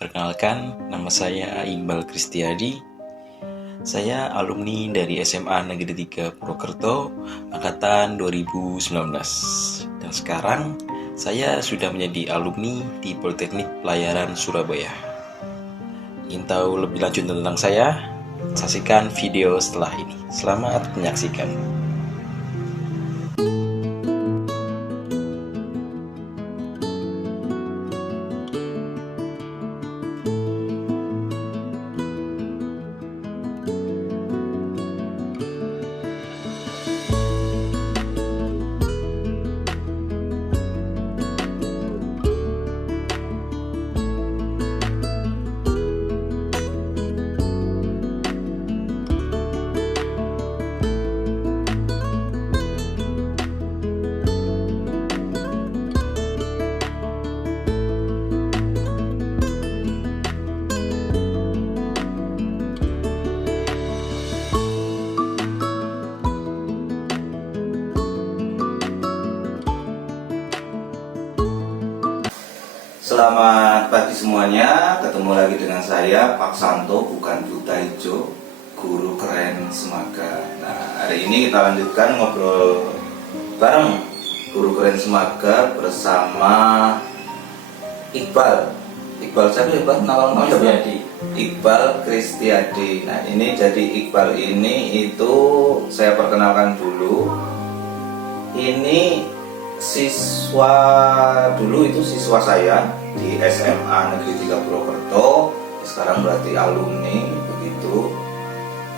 Perkenalkan, nama saya Iqbal Kristiadi. Saya alumni dari SMA Negeri 3 Purwokerto angkatan 2019. Dan sekarang saya sudah menjadi alumni di Politeknik Pelayaran Surabaya. Ingin tahu lebih lanjut tentang saya? Saksikan video setelah ini. Selamat menyaksikan. Selamat pagi semuanya, ketemu lagi dengan saya Pak Santo, bukan Duta Ijo, guru keren Semaga. Nah, hari ini kita lanjutkan ngobrol bareng guru keren Semaga bersama Iqbal. Iqbal siapa Iqbal? Nama Kristiadi. Iqbal Kristiadi. Nah, ini jadi Iqbal ini itu saya perkenalkan dulu. Ini siswa dulu itu siswa saya di SMA Negeri 3 Purwokerto. Sekarang berarti alumni begitu.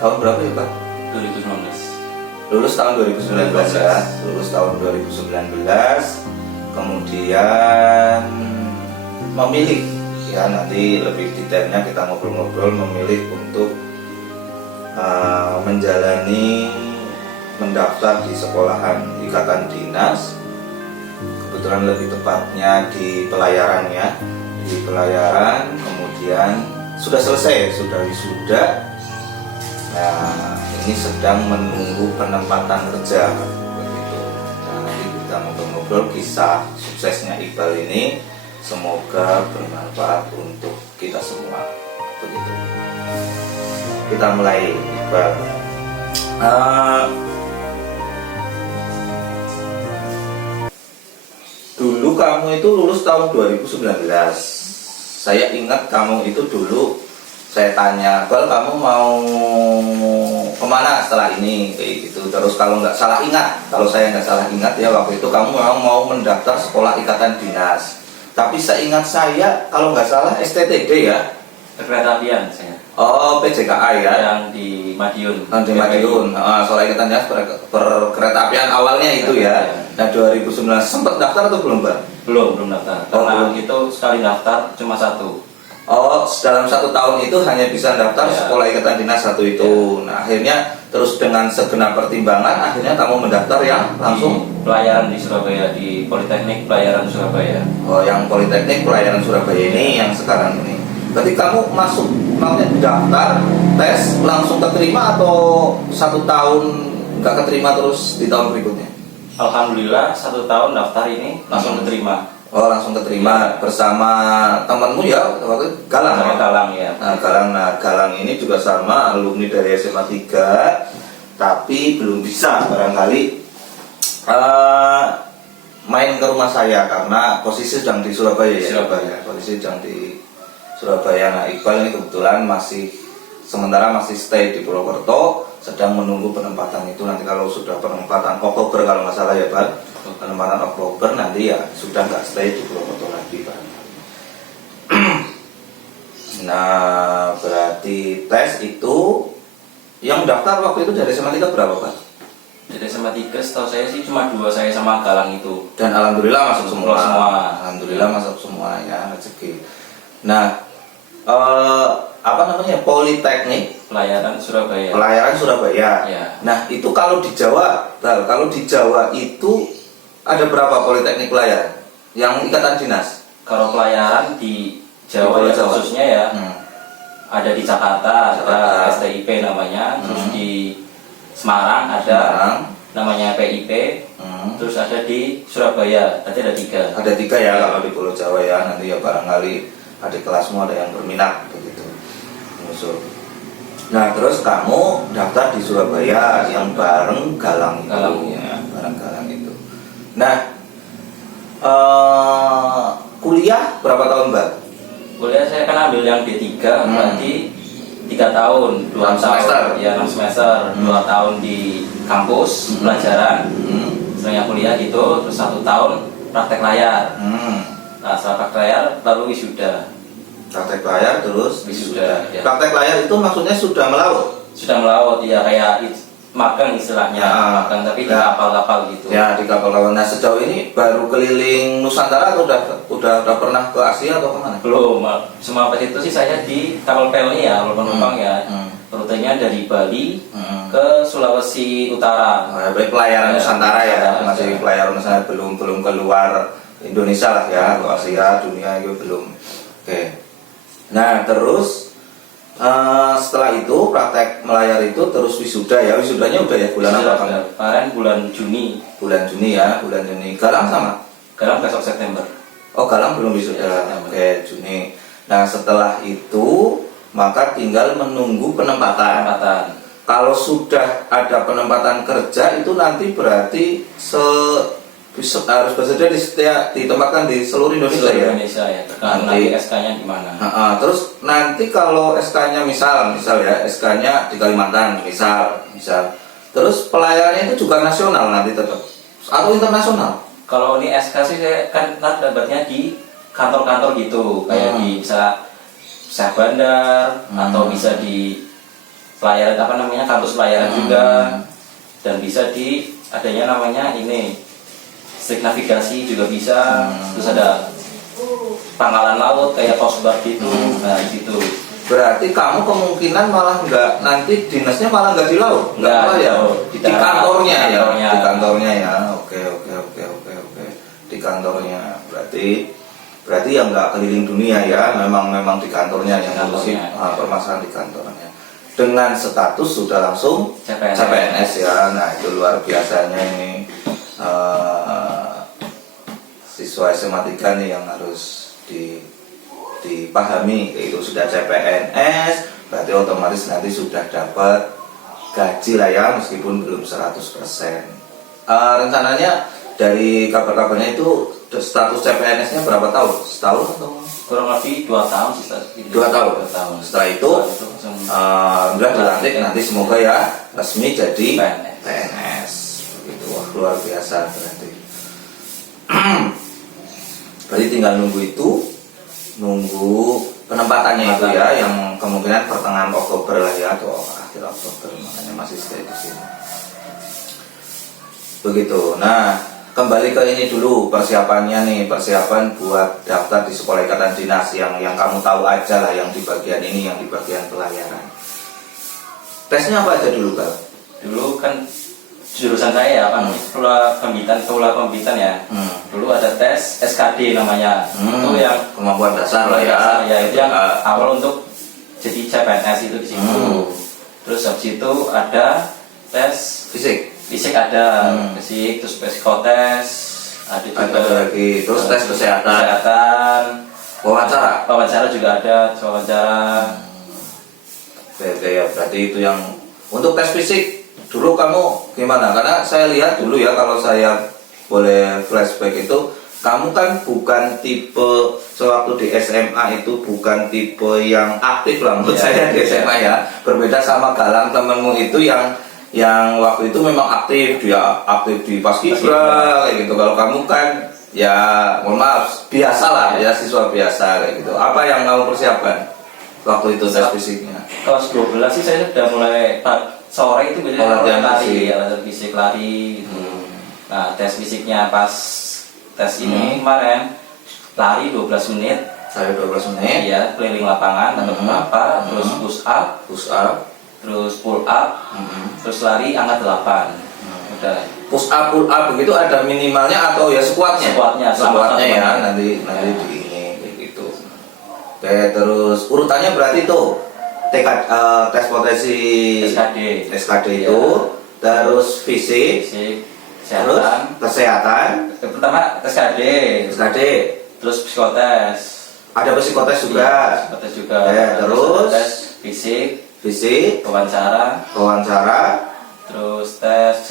Tahun berapa ya Pak? 2019. Lulus tahun 2019 ya. Lulus tahun 2019. Kemudian memilih ya, nanti lebih detailnya kita ngobrol-ngobrol, memilih untuk menjalani mendaftar di sekolahan ikatan dinas. Kebetulan lebih tepatnya di pelayaran ya, di pelayaran. Kemudian sudah selesai, sudah wisuda. Nah, ini sedang menunggu penempatan kerja begitu. Nah, nanti kita ngobrol-ngobrol kisah suksesnya Iqbal ini, semoga bermanfaat untuk kita semua begitu. Kita mulai Iqbal. Dulu kamu itu lulus tahun 2019. Saya ingat kamu itu dulu saya tanya, "Bal, kamu mau kemana setelah ini?" kayak gitu. Terus kalau nggak salah ingat, kalau saya nggak salah ingat ya, waktu itu kamu memang mau mendaftar sekolah ikatan dinas. Tapi seingat saya kalau nggak salah STTD ya. Kereta apian saya. Oh, PJKA ya. Yang di Madiun. Di Madiun, sekolah ikatan dinas perkereta apian awalnya itu ya. Nah, 2019 sempat daftar atau belum, Bang? Belum daftar. Karena itu sekali daftar cuma satu. Oh, dalam 1 tahun itu hanya bisa daftar Ya. sekolah ikatan dinas satu itu. Ya. Nah, akhirnya terus dengan segenap pertimbangan akhirnya kamu mendaftar yang langsung Di pelayaran di Surabaya, di Politeknik Pelayaran Surabaya. oh, yang Politeknik Pelayaran Surabaya ini yang sekarang ini. Berarti kamu masuk maunya daftar, tes langsung keterima atau 1 tahun nggak keterima terus di tahun berikutnya? Alhamdulillah 1 tahun daftar ini langsung diterima. Oh, langsung keterima bersama temanmu ya, waktu itu Galang. Sama Galang ya. Nah, Galang ini juga sama alumni dari SMA 3, tapi belum bisa barangkali main ke rumah saya karena posisi sedang di Surabaya ya. Surabaya. Posisi sedang di Surabaya. Nah, Iqbal ini kebetulan sementara masih stay di Purwokerto, sedang menunggu penempatan itu. Nanti kalau sudah penempatan Oktober kalau nggak salah ya Pak, penempatan Oktober nanti ya sudah nggak stay di Purwokerto lagi Pak. Nah, berarti tes itu yang daftar waktu itu dari SMA 3 berapa Pak? Dari SMA 3 setahu saya sih cuma 2, saya sama Galang itu. Dan alhamdulillah masuk semua. Alhamdulillah Ya. masuk semua ya, rezeki. Nah, Politeknik Pelayaran Surabaya. Pelayaran Surabaya. Ya. Nah, itu kalau di Jawa, itu ada berapa politeknik pelayaran yang ikatan dinas? Kalau pelayaran di Jawa, ya, khususnya ya, ada di Jakarta, ada STIP namanya, terus di Semarang ada namanya PIP, terus ada di Surabaya, berarti ada 3. Ada 3 ya kalau di Pulau Jawa ya. Nanti ya barangkali adik kelasmu ada yang berminat begitu menyusul. Nah terus kamu daftar di Surabaya yang bareng Galang itu, ya, bareng Galang itu. Nah kuliah berapa tahun Mbak? Kuliah saya kan ambil yang D3, berarti 3 tahun, 2 tahun, semester. Ya 6 semester, 2 tahun di kampus pelajaran, setelahnya kuliah gitu, terus 1 tahun praktek layar. Nah setelah praktek layar lalu wisuda. Praktek layar terus Wisuda, ya. Praktek layar itu maksudnya sudah melaut? Sudah melaut ya, kayak magang istilahnya, Ya. magang tapi di kapal-kapal gitu. Ya di kapal-kapal. Nah sejauh ini baru keliling Nusantara atau udah pernah ke Asia atau kemana? Belum, semua pas itu sih saya di kapal PO nya ya, kapal penumpang ya. Rutenya dari Bali ke Sulawesi Utara. Oh, ya, baik pelayaran Ya, Nusantara ya, Nusantara. masih pelayaran Nusantara, belum keluar Indonesia lah ya, ke Asia, dunia itu belum. Oke. Nah terus setelah itu praktek melayar itu terus wisuda ya, wisudanya udah ya bulan apa kamu? Kemarin bulan Juni. Bulan Juni ya, bulan Juni. Galang sama? Galang besok September. Oh Galang belum wisuda, Ya, oke Juni. Nah setelah itu maka tinggal menunggu penempatan. Kalau sudah ada penempatan kerja itu nanti berarti harus bersedia ditempatkan di seluruh Indonesia Seluruh ya. Indonesia ya. Tergantung nanti SK-nya di mana. Terus nanti kalau SK-nya misal ya SK-nya di Kalimantan misal. Terus pelayanannya itu juga nasional nanti tetap atau internasional? Kalau ini SK sih saya kan dapatnya di kantor-kantor gitu, kayak di bisa Syah Bandar atau bisa di pelayaran apa namanya kampus pelayaran juga, dan bisa di adanya namanya ini strik navigasi juga bisa, terus ada pangkalan laut kayak Coast Guard gitu. Nah gitu. Berarti kamu kemungkinan malah nggak, nanti dinasnya malah nggak di laut, Nggak, ya? di Di kantornya ya, kantornya. di kantornya ya. Oke, di kantornya. Berarti yang nggak keliling dunia ya, memang di kantornya yang ngurusin permasalahan di kantornya. Dengan status sudah langsung CPNS ya. Nah itu luar biasanya ini siswa SMA 3 nih yang harus dipahami, itu sudah CPNS berarti otomatis nanti sudah dapat gaji lah ya, meskipun belum 100%. Rencananya dari kabar-kabarnya itu status CPNS-nya berapa tahun? Setahun atau? Kurang lebih 2 tahun sih. 2 tahun. Setelah itu dilantik nanti semoga ya resmi jadi PNS. Begitu, wah luar biasa berarti. Berarti tinggal nunggu penempatannya itu ya, yang kemungkinan pertengahan Oktober lah ya, atau akhir Oktober, makanya masih stay di sini. Begitu. Nah, kembali ke ini dulu persiapannya nih, persiapan buat daftar di Sekolah Ikatan Dinas yang kamu tahu aja lah, yang di bagian ini, yang di bagian pelayaran. Tesnya apa aja dulu Kak? Dulu kan jurusan saya apa pula pembibitan ya. Dulu ada tes SKD namanya. Itu yang kemampuan dasar lah ya. Ya itu yang awal untuk jadi CPNS itu di situ. Terus habis itu ada tes fisik ada, fisik, terus psikotes, ada juga lagi, terus tes kesehatan, wawancara juga ada, wawancara. Oke ya, berarti itu yang untuk tes fisik. Dulu kamu gimana? Karena saya lihat dulu ya, kalau saya boleh flashback itu, kamu kan bukan tipe sewaktu di SMA itu bukan tipe yang aktif lah menurut saya di SMA ya. Berbeda sama Galang temenmu itu yang waktu itu memang aktif, dia aktif di Paskibra kayak gitu. Kalau kamu kan ya mohon maaf biasa lah ya, siswa biasa kayak gitu. Apa yang kamu persiapkan waktu itu tes fisiknya? Kelas 12 sih saya sudah mulai sore itu biasanya lari, latihan fisik lari gitu. Nah tes fisiknya pas tes ini kemarin lari 12 menit. Saya 12 menit. Iya, keliling lapangan atau berapa, terus push up, terus pull up, terus lari angkat 8. Udah. Push up, pull up begitu ada minimalnya atau ya squatnya? Squatnya ya, nanti di ini kayak gitu. Oke, terus urutannya berarti itu tes potensi SKD itu, terus fisik, terus kesehatan. Pertama SKD, terus psikotes. Ada psikotes juga. Psikotes juga. Terus tes fisik, wawancara, terus tes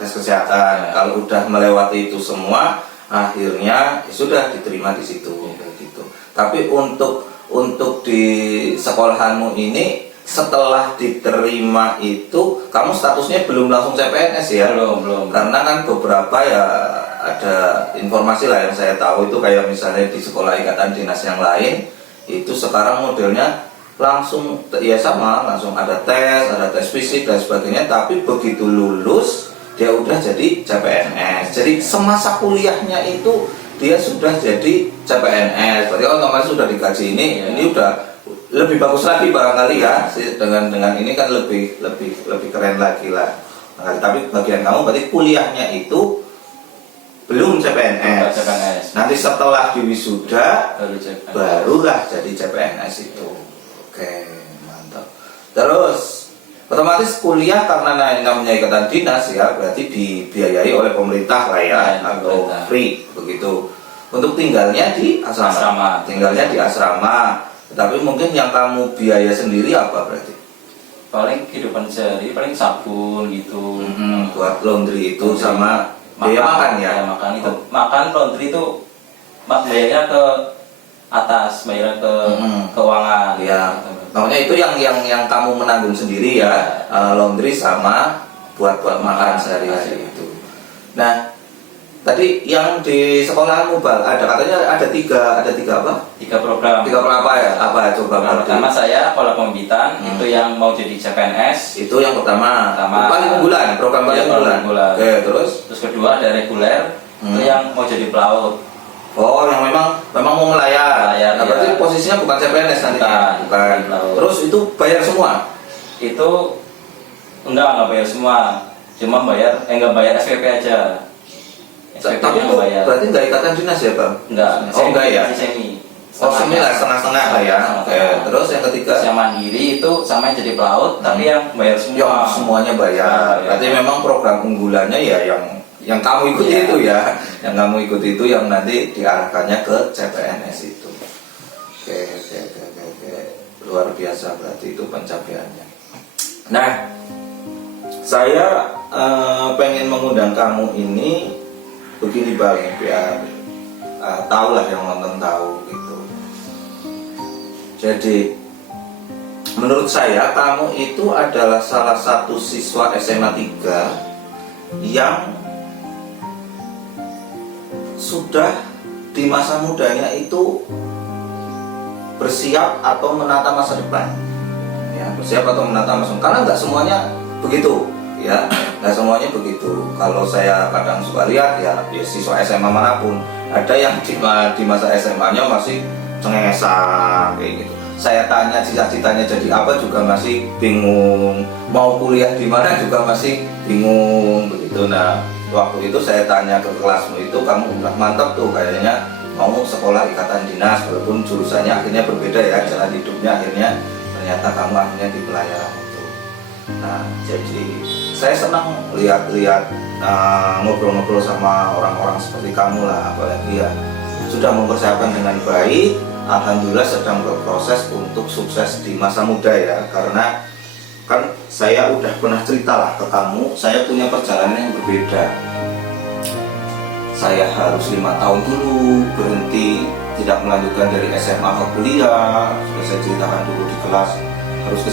kesehatan. Ya. Kalau udah melewati itu semua, akhirnya ya sudah diterima di situ, kayak gitu. Tapi untuk di sekolahanmu ini, setelah diterima itu, kamu statusnya belum langsung CPNS ya? Belum. Karena kan beberapa ya ada informasi lah yang saya tahu itu kayak misalnya di sekolah ikatan dinas yang lain itu sekarang modelnya langsung ya sama, langsung ada tes fisik dan sebagainya, tapi begitu lulus dia udah jadi CPNS. Jadi semasa kuliahnya itu dia sudah jadi CPNS, berarti otomatis sudah digaji ini udah lebih bagus lagi barangkali ya, dengan ini kan lebih keren lagi lah. Nah, tapi bagian kamu berarti kuliahnya itu belum CPNS. Nanti setelah diwisuda barulah jadi CPNS itu. Oke, mantap. Terus otomatis kuliah karena namanya ikatan dinas ya, berarti dibiayai oleh pemerintah lah ya, atau free begitu. Untuk tinggalnya di asrama. Tinggalnya di asrama. Tapi mungkin yang kamu biaya sendiri apa berarti? Paling kehidupan sehari, paling sabun gitu. Buat laundry itu sama biaya makan ya? Makan itu. Makan laundry itu bayarnya ke atas, bayarnya ke keuangan. Ya. Makanya itu yang kamu menanggung sendiri ya, laundry sama buat makan sehari-hari itu. Nah, tadi yang di sekolahanmu Bal, katanya ada tiga apa? 3 program. 3 program apa ya? Apa coba? Pertama saya pola pembibitan, itu yang mau jadi CPNS. Itu yang pertama. Paling unggulan, program paling unggulan. Oke, terus kedua ada reguler, itu yang mau jadi pelaut. Oh, yang memang mau melayar. Nah, berarti posisinya bukan CPNS nanti. Bukan. Terus itu bayar semua? Itu enggak bayar semua. Cuma enggak bayar SPP aja. SPP Tapi itu bayar. Berarti enggak ikatan dinas ya, Bang? Enggak. Oh, enggak ya? Semi. Semi lah, setengah-setengah lah ya. Oke. Terus yang ketiga? Yang mandiri itu sama yang jadi pelaut, tapi yang bayar semua. Yang semuanya bayar. Berarti memang program unggulannya ya yang kamu ikuti itu ya, yang kamu ikuti itu yang nanti diarahkannya ke CPNS itu. Oke. Luar biasa berarti itu pencapaiannya. Nah, saya pengen mengundang kamu ini begini Bang, biar tahu lah yang nonton tahu gitu. Jadi menurut saya kamu itu adalah salah satu siswa SMA 3 yang sudah di masa mudanya itu bersiap atau menata masa depan ya, bersiap atau menata masa depan, karena nggak semuanya begitu ya, nggak semuanya begitu. Kalau saya kadang suka lihat ya siswa SMA manapun ada yang di masa SMA-nya masih cengengesan kayak gitu. Saya tanya cita-citanya jadi apa juga masih bingung, mau kuliah di mana juga masih bingung begitu. Nah, waktu itu saya tanya ke kelasmu itu, kamu udah mantap tuh kayaknya mau sekolah ikatan dinas, walaupun jurusannya akhirnya berbeda ya, jalan hidupnya akhirnya ternyata kamu akhirnya di pelayaran itu. Nah, jadi saya senang lihat-lihat ngobrol-ngobrol sama orang-orang seperti kamu lah, apalagi ya sudah mempersiapkan dengan baik. Alhamdulillah sedang berproses untuk sukses di masa muda ya, karena kan saya udah pernah cerita lah ke kamu, saya punya perjalanan yang berbeda. Saya harus 5 tahun dulu berhenti, tidak melanjutkan dari SMA ke kuliah. Sudah saya ceritakan dulu di kelas, harus ke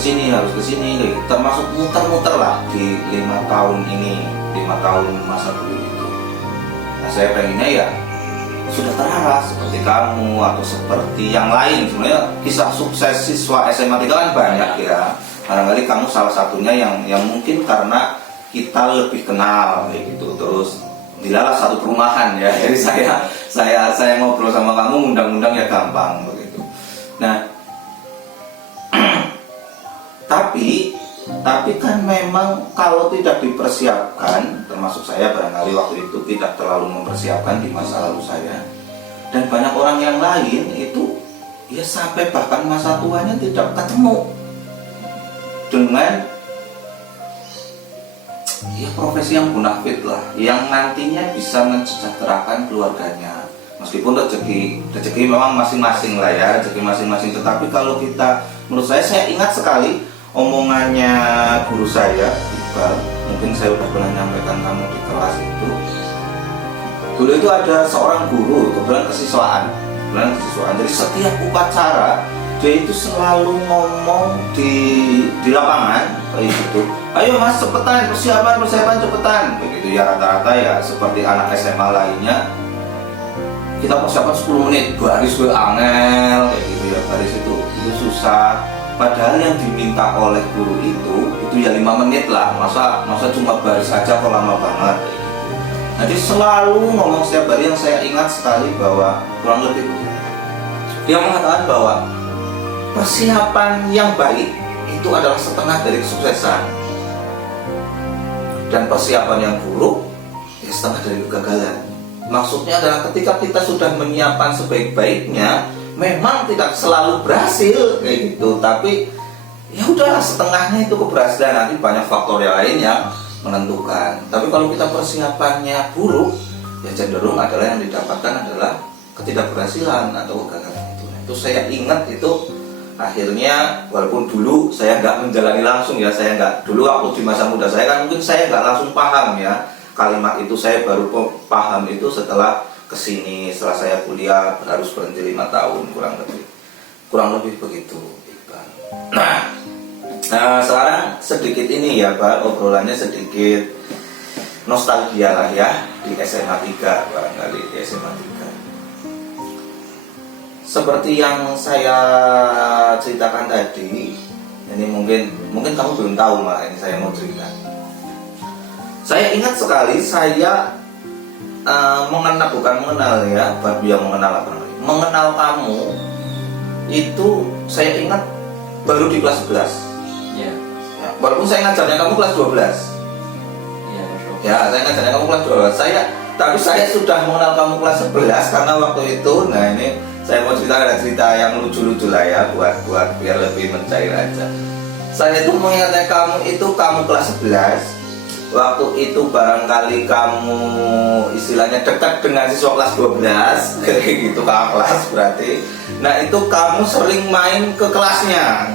sini, termasuk muter-muter lah di 5 tahun ini, 5 tahun masa dulu itu. Nah, saya pengennya ya sudah terarah seperti kamu atau seperti yang lain. Sebenarnya kisah sukses siswa SMA 3 kan banyak ya. Barangkali kamu salah satunya yang mungkin karena kita lebih kenal kayak gitu. Terus dilalah satu perumahan ya. Jadi saya ngobrol sama kamu undang-undang ya gampang begitu. Nah, tapi kan memang kalau tidak dipersiapkan, termasuk saya barangkali waktu itu tidak terlalu mempersiapkan di masa lalu saya, dan banyak orang yang lain itu ya sampai bahkan masa tuanya tidak ketemu dengan ya profesi yang bonafit lah, yang nantinya bisa mensejahterakan keluarganya, meskipun rezeki memang masing-masing lah ya, rezeki masing-masing. Tetapi kalau kita, menurut saya ingat sekali omongannya guru saya Iqbal, mungkin saya udah pernah nyampaikan kamu di kelas itu. Dulu itu ada seorang guru, kebetulan kesiswaan. Jadi setiap upacara dia itu selalu ngomong di lapangan kayak gitu. Ayo mas, cepetan, persiapan cepetan, begitu ya. Rata-rata ya seperti anak SMA lainnya, kita persiapan 10 menit, baris gue angel kayak gitu ya. Baris itu susah. Padahal yang diminta oleh guru itu ya 5 menit lah. Masa cuma baris aja kok lama banget. Jadi selalu ngomong setiap hari, yang saya ingat sekali bahwa kurang lebih dia mengatakan bahwa persiapan yang baik itu adalah setengah dari kesuksesan, dan persiapan yang buruk ya setengah dari kegagalan. Maksudnya adalah ketika kita sudah menyiapkan sebaik-baiknya, memang tidak selalu berhasil kayak gitu, tapi ya udahlah, setengahnya itu keberhasilan. Nanti banyak faktor yang lain yang menentukan. Tapi kalau kita persiapannya buruk, ya cenderung adalah yang didapatkan adalah ketidakberhasilan atau kegagalan itu. Itu saya ingat itu. Akhirnya walaupun dulu saya nggak menjalani langsung ya, saya nggak, dulu waktu di masa muda saya kan mungkin saya nggak langsung paham ya kalimat itu. Saya baru paham itu setelah kesini, setelah saya kuliah harus berhenti 5 tahun kurang lebih begitu. Nah, sekarang sedikit ini ya Pak, obrolannya sedikit nostalgia lah ya, di SMA 3 barangkali, di SMA 3. Seperti yang saya ceritakan tadi, ini mungkin kamu belum tahu, malah ini saya mau cerita. Saya ingat sekali saya mengenal kamu itu saya ingat baru di kelas 11. Ya, walaupun saya ngajarnya kamu kelas 12. Ya, saya ngajarnya kamu kelas 12. Tapi saya sudah mengenal kamu kelas 11 karena waktu itu, nah ini saya mau ada cerita yang lucu-lucu lah ya, buat biar lebih mencair aja. Saya itu mengingatnya kamu kelas 11. Waktu itu barangkali kamu istilahnya dekat dengan siswa kelas 12, kayak gitu, kakak kelas berarti. Nah itu kamu sering main ke kelasnya,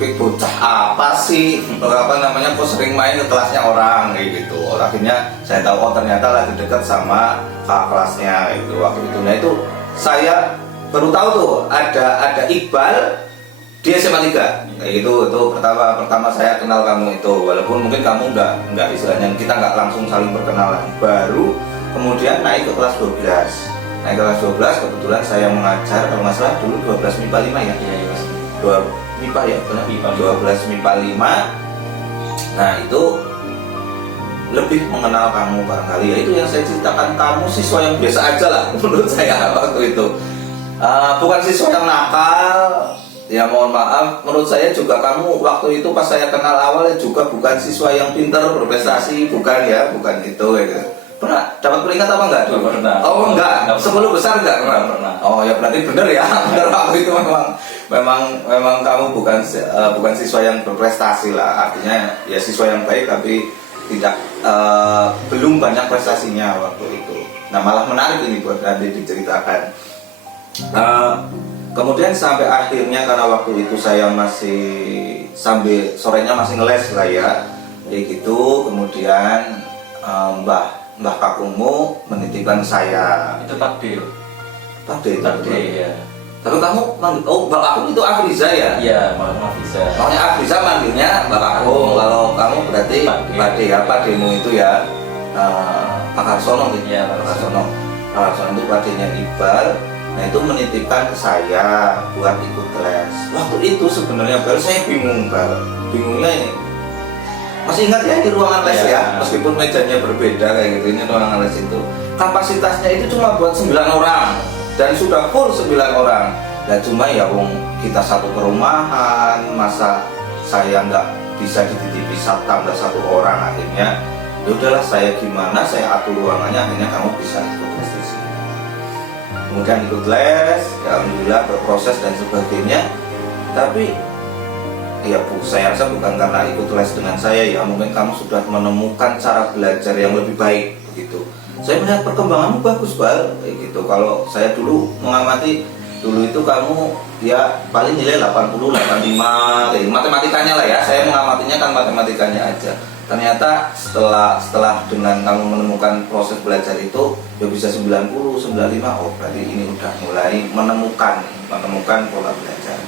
bocah apa sih, kok sering main ke kelasnya orang kayak gitu. Akhirnya saya tahu, ternyata lagi dekat sama kakak kelasnya itu waktu itu. Nah itu saya baru tahu tuh ada Iqbal di SMA 3 kayak gitu. Itu pertama saya kenal kamu itu, walaupun mungkin kamu nggak istilahnya kita nggak langsung saling berkenalan. Baru kemudian naik ke kelas 12. Naik ke kelas 12 kebetulan saya mengajar, kalau nggak salah dulu 12 MIPA 5 ya. Iya. 2 MIPA ya, benar. 12 MIPA 5. Nah itu lebih mengenal kamu barangkali ya. Itu yang saya ceritakan, kamu siswa yang biasa aja lah menurut saya waktu itu. Bukan siswa yang nakal. Ya mohon maaf, menurut saya juga kamu waktu itu pas saya kenal awal juga bukan siswa yang pintar berprestasi, bukan itu ya gitu. Pernah dapat peringkat apa enggak? Pernah. Oh enggak, 10 besar enggak pernah. Oh ya berarti benar ya, benar waktu itu memang kamu bukan siswa yang berprestasi lah, artinya ya siswa yang baik tapi tidak belum banyak prestasinya waktu itu. Nah malah menarik ini buat nanti diceritakan. Kemudian sampai akhirnya, karena waktu itu saya masih sambil sorenya masih ngeles lah ya, kayak gitu. Kemudian Mbah Kakumu menitipkan saya. Itu takdir. Takdir ya. Tapi kamu manggil, Mbak Kakung itu Afriza ya? Iya, Afriza. Makanya Afriza manggilnya Mbak Kakung. Kalau kamu berarti Pak D ya, Pak Demu itu ya, Pak Harsono gitu. Iya, Pak Harsono. Pak Harsono itu Pak D-nya Iqbal. Nah itu menitipkan ke saya buat ikut les. Waktu itu sebenarnya saya bingung banget. Bingungnya ini, masih ingat ya di ruangan les ya, meskipun mejanya berbeda kayak gitu. Ini ruangan les itu kapasitasnya itu cuma buat 9 orang dan sudah full 9 orang. Dan cuma ya kita satu perumahan, masa saya nggak bisa dititipi tambah 1 orang. Akhirnya ya udahlah, saya atur ruangannya, akhirnya kamu bisa ikut les di sini. Kemudian ikut les, ya alhamdulillah berproses dan sebagainya. Tapi ya Bu, saya rasa bukan karena ikut les dengan saya ya, mungkin kamu sudah menemukan cara belajar yang lebih baik begitu. saya melihat perkembanganmu bagus Bal, kayak gitu. Kalau saya dulu mengamati, dulu itu kamu ya paling nilai 80, 85, kayak matematikanya lah ya. Saya mengamatinya kan matematikanya aja. Ternyata setelah dengan kamu menemukan proses belajar itu ya bisa 90, 95. Oh berarti ini udah mulai menemukan pola belajar.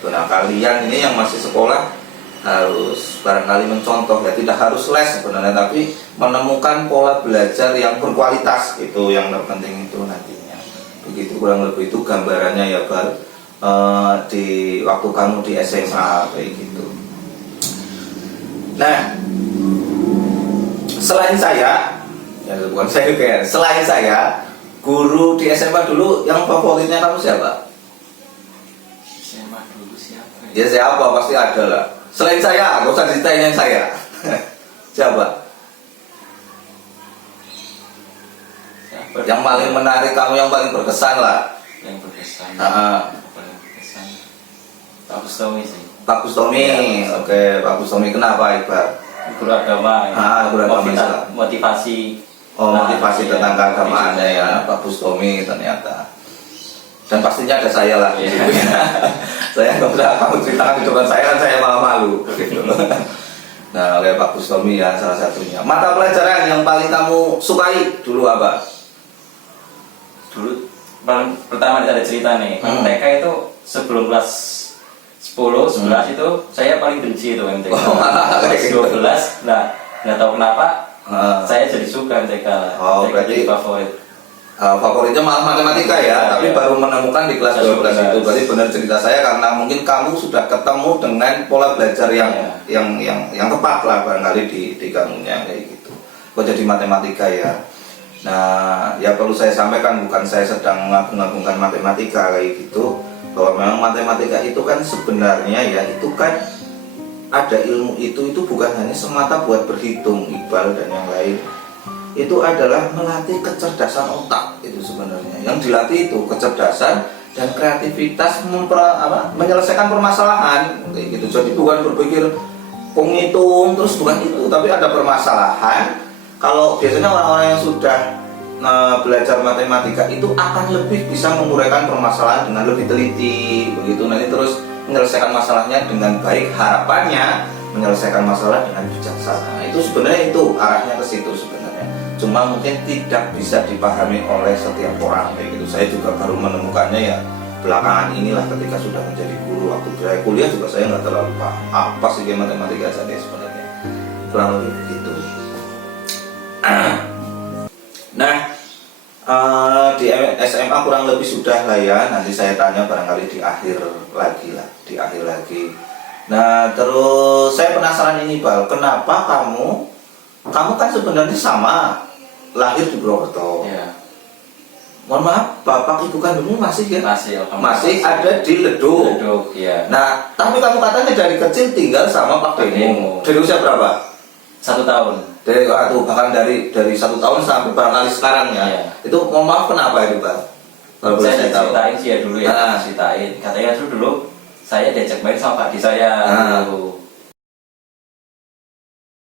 Nah kalian ini yang masih sekolah harus barangkali mencontoh ya, tidak harus les sebenarnya, tapi menemukan pola belajar yang berkualitas, itu yang terpenting itu nantinya. Begitu kurang lebih itu gambarannya ya Bal, di waktu kamu di SMA kayak gitu. Nah selain saya, ya bukan saya kayak selain saya, guru di SMA dulu yang favoritnya kamu siapa? SMA dulu siapa Ya siapa, pasti ada lah. Selain saya, gak usah ditanya saya. Siapa? Yang paling menarik kamu, yang paling berkesan lah. Yang berkesan. Paling berkesan. Pak Bustomi sih. Pak Bustomi, Ya, oke Pak Bustomi, kenapa Iqbal? Guru agama. Guru agama Islam. Motivasi. Motivasi tentang keagamaan ya. ya, Pak Bustomi ternyata. Dan pastinya ada saya lah. Saya nggak usah kamu ceritakan kehidupan saya, kan saya malah malu. Gitu. Nah, oleh Pak Bustomi ya salah satunya. Mata pelajaran yang paling kamu sukai dulu apa? Dulu pertama ada cerita nih. MTK itu sebelum kelas 10, 11 itu saya paling benci itu MTK. Kelas 12, nah nggak tahu kenapa saya jadi suka MTK. Oh, berarti jadi favorit. Favoritnya malah matematika ya, tapi baru menemukan di kelas 12 itu. Berarti benar cerita saya, karena mungkin kamu sudah ketemu dengan pola belajar yang tepat lah barangkali di kamunya kayak gitu. Kok jadi matematika ya. Nah, ya perlu saya sampaikan, bukan saya sedang mengagung-agungkan matematika kayak gitu, bahwa memang matematika itu kan sebenarnya ya itu kan ada ilmu itu bukan hanya semata buat berhitung, Iqbal dan yang lain. Itu adalah melatih kecerdasan otak itu sebenarnya. Yang dilatih itu kecerdasan dan kreativitas menyelesaikan permasalahan kayak gitu. Jadi bukan berpikir penghitung terus, bukan itu, tapi ada permasalahan. Kalau biasanya orang-orang yang sudah belajar matematika itu akan lebih bisa menguraikan permasalahan dengan lebih teliti begitu, nanti terus menyelesaikan masalahnya dengan baik, harapannya menyelesaikan masalah dengan bijaksana. Itu sebenarnya itu arahnya ke situ sebenarnya. Cuma mungkin tidak bisa dipahami oleh setiap orang kayak gitu. Saya juga baru menemukannya ya belakangan inilah, ketika sudah menjadi guru. Waktu saya kuliah juga saya nggak terlalu paham apa sih matematika saja sebenarnya, kurang lebih begitu. Nah, di SMA kurang lebih sudah lah ya. Nanti saya tanya barangkali di akhir lagi. Nah, terus saya penasaran ini Bal, kenapa kamu kan sebenarnya sama lahir di Purwokerto. Ya. Mohon maaf, bapak ibu kandungmu masih ya? Masih ada di Leduk. Leduk, ya. Nah, tapi kamu katanya dari kecil tinggal sama Pak Demo. Dari usia berapa? 1 tahun. Bahkan dari 1 tahun sampai barangkali sekarang ya. Iya. Itu mohon maaf kenapa itu Pak? Kalau boleh Saya tahu. ceritain sih ya dulu ya. Ceritain. Katanya dulu saya diajak main sama Pak di saya. Dulu.